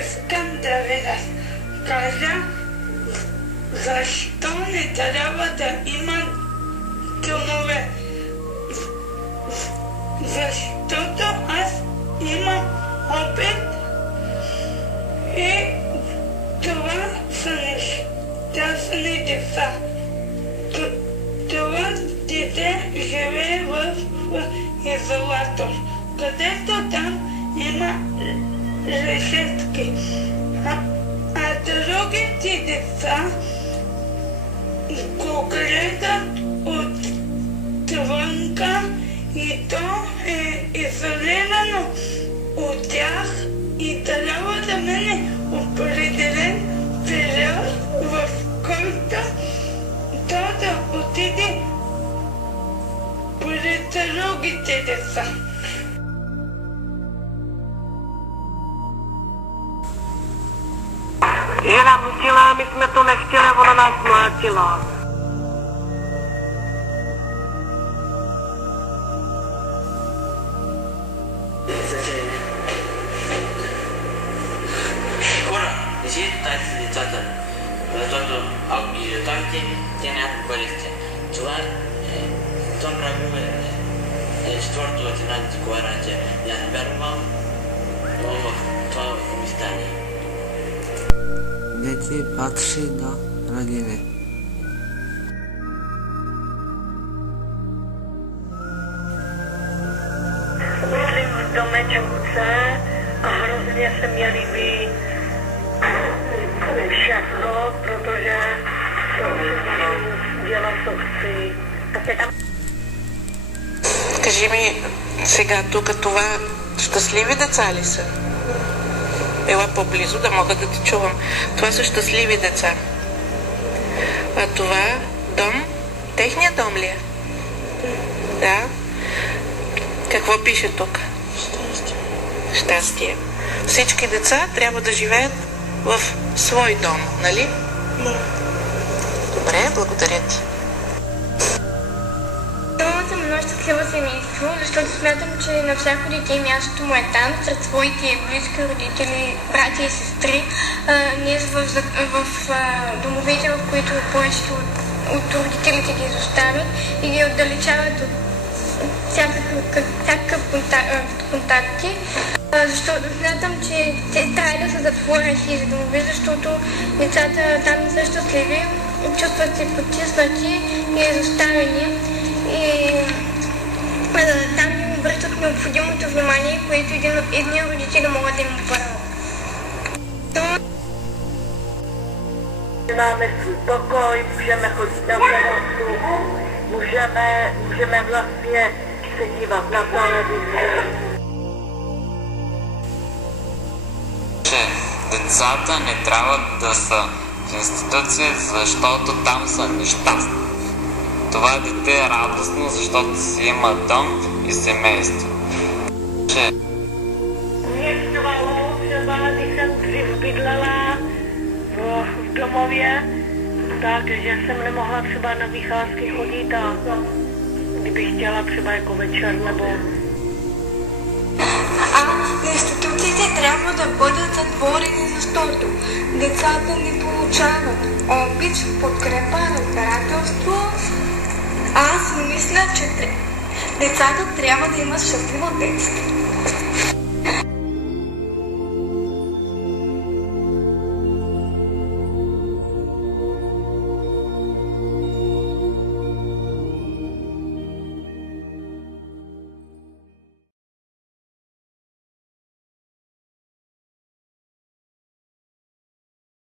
искам да ви разкажа защо не трябва да има домове. Защото аз имам опит и това са нещастни деца. Това дете живее в изолатор, където там има решетки. А другите деца го гледат отвънка и то е изолирано от тях и трябва да мине определен период, в който то да отиде пред другите деца. Žena nutila, my jsme to nechtěli, ona nás mlátila. Хора, не си тази с децата, защото ако ги задойте, те нямат бъдеще. Това то правило четвърто от една декларация. Аз вярвам, но в това ми стане. Дете patrzy do rodziny. Myslím v domečce a hrozně se mi líbí všechno, protože dělat to chci. Кажи ми сега тук това щастливи деца ли са? Ела по-близо, да мога да те чувам. Това са щастливи деца. А това дом? Техният дом ли е? Да. Какво пише тук? Щастие. Щастие. Всички деца трябва да живеят в свой дом, нали? Да. Добре, благодаря ти. Много съм едно щастливо семейство, защото смятам, че на всяко дете мястото му е там, сред своите близки родители, братя и сестри. Ние в домовете, в които повечето от родителите ги изоставят и ги отдалечават от всякакъв контакти. Защото смятам, че те трябва да са затворени за домове, защото децата там не са щастливи, чувстват се потиснати и изоставени. И там им обръщат необходимото внимание, което едни родители могат да им обърнат. Máme pokoj, můžeme chodit na pomocu, můžeme vlastně se dívat na televizi. Че децата не трябва да са в институция, защото там са нещастни. Това дете е радостно, защото си има дом и семейство. Mě štvalo třeba, když jsem dřív bydlela v domově, takže jsem nemohla třeba na vycházky chodit a kdybych chtěla třeba jako večer nebo... Институциите трябва да бъдат затворени, защото децата не получават обич, подкрепа, разбирателство. Аз мисля, че децата трябва да имат щастливо детство.